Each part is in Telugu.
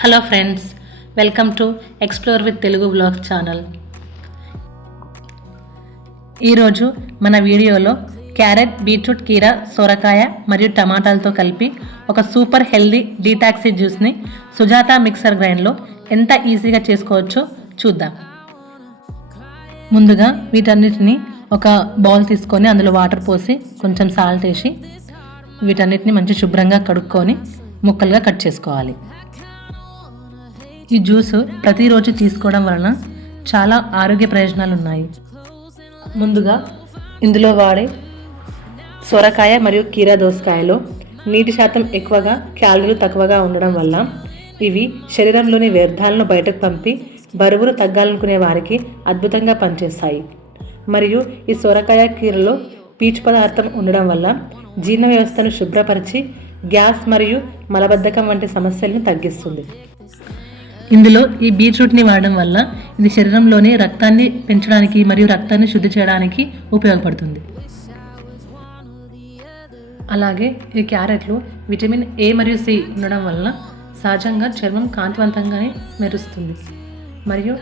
Hello friends, welcome to explore with Telugu vlogs channel. ఈరోజు మన వీడియోలో క్యారెట్, బీట్రూట్, కీరా, సొరకాయ మరియు టమాటాలతో కలిపి ఒక సూపర్ హెల్దీ డీటాక్సీ జ్యూస్ని సుజాత మిక్సర్ గ్రైండ్లో ఎంత ఈజీగా చేసుకోవచ్చో చూద్దాం. ముందుగా వీటన్నిటిని ఒక బౌల్ తీసుకొని అందులో వాటర్ పోసి కొంచెం సాల్ట్ వేసి వీటన్నిటిని మంచి శుభ్రంగా కడుక్కొని ముక్కలుగా కట్ చేసుకోవాలి. ఈ జ్యూస్ ప్రతిరోజు తీసుకోవడం వలన చాలా ఆరోగ్య ప్రయోజనాలు ఉన్నాయి. ముందుగా ఇందులో వాడే సొరకాయ మరియు కీరా దోసకాయలో నీటి శాతం ఎక్కువగా, క్యాలరీలు తక్కువగా ఉండడం వల్ల ఇవి శరీరంలోని వ్యర్థాలను బయటకు పంపి బరువును తగ్గాలనుకునే వారికి అద్భుతంగా పనిచేస్తాయి. మరియు ఈ సొరకాయ కీరలో పీచు పదార్థం ఉండడం వల్ల జీర్ణ వ్యవస్థను శుభ్రపరిచి గ్యాస్ మరియు మలబద్ధకం వంటి సమస్యలను తగ్గిస్తుంది. ఇందులో ఈ బీట్రూట్ని వాడడం వల్ల ఇది శరీరంలోని రక్తాన్ని పెంచడానికి మరియు రక్తాన్ని శుద్ధి చేయడానికి ఉపయోగపడుతుంది. అలాగే ఈ క్యారెట్లో విటమిన్ ఏ మరియు సి ఉండడం వల్ల సహజంగా చర్మం కాంతివంతంగానే మెరుస్తుంది మరియు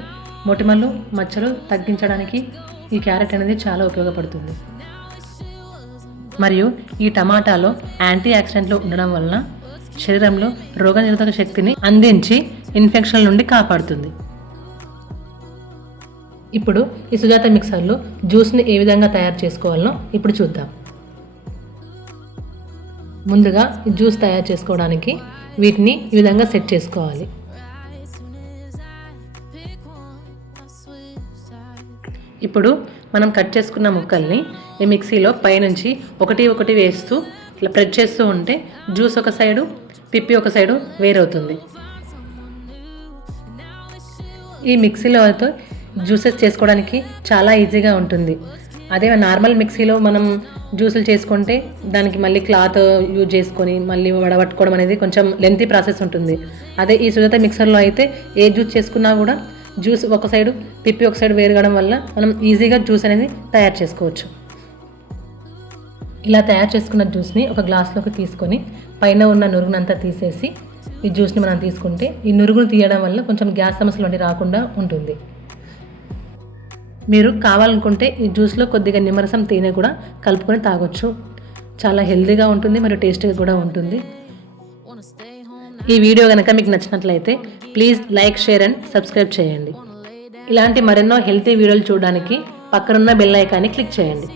మొటిమలు, మచ్చలు తగ్గించడానికి ఈ క్యారెట్ అనేది చాలా ఉపయోగపడుతుంది. మరియు ఈ టమాటాలో యాంటీ ఆక్సిడెంట్లు ఉండడం వలన శరీరంలో రోగనిరోధక శక్తిని అందించి ఇన్ఫెక్షన్ల నుండి కాపాడుతుంది. ఇప్పుడు ఈ సుజాత మిక్సర్లో జ్యూస్ని ఏ విధంగా తయారు చేసుకోవాలో ఇప్పుడు చూద్దాం. ముందుగా ఈ జ్యూస్ తయారు చేసుకోవడానికి వీటిని ఈ విధంగా సెట్ చేసుకోవాలి. ఇప్పుడు మనం కట్ చేసుకున్న ముక్కల్ని ఈ మిక్సీలో పైనుంచి ఒకటి వేస్తూ ఇట్లా ప్రెస్ చేస్తూ ఉంటే జ్యూస్ ఒక సైడు, పిప్పి ఒక సైడు వేరవుతుంది. ఈ మిక్సీలో అయితే జ్యూసెస్ చేసుకోవడానికి చాలా ఈజీగా ఉంటుంది. అదే నార్మల్ మిక్సీలో మనం జ్యూసులు చేసుకుంటే దానికి మళ్ళీ క్లాత్ యూజ్ చేసుకొని మళ్ళీ వడబట్టుకోవడం అనేది కొంచెం లెంతీ ప్రాసెస్ ఉంటుంది. అదే ఈ సుజాత మిక్సర్లో అయితే ఏ జ్యూస్ చేసుకున్నా కూడా జ్యూస్ ఒక సైడు, పిప్పి ఒక సైడు వేరగడం వల్ల మనం ఈజీగా జ్యూస్ అనేది తయారు చేసుకోవచ్చు. ఇలా తయారు చేసుకున్న జ్యూస్ని ఒక గ్లాస్లోకి తీసుకొని పైన ఉన్న నురుగునంతా తీసేసి ఈ జ్యూస్ని మనం తీసుకుంటే ఈ నురుగును తీయడం వల్ల కొంచెం గ్యాస్ సమస్యలు వంటి రాకుండా ఉంటుంది. మీరు కావాలనుకుంటే ఈ జ్యూస్లో కొద్దిగా నిమ్మరసం, తేనె కూడా కలుపుకొని తాగొచ్చు. చాలా హెల్తీగా ఉంటుంది మరియు టేస్టీగా కూడా ఉంటుంది. ఈ వీడియో కనుక మీకు నచ్చినట్లయితే please like, share and subscribe చేయండి. ఇలాంటి మరెన్నో హెల్తీ వీడియోలు చూడడానికి పక్కనున్న బెల్ ఐకాన్ని క్లిక్ చేయండి.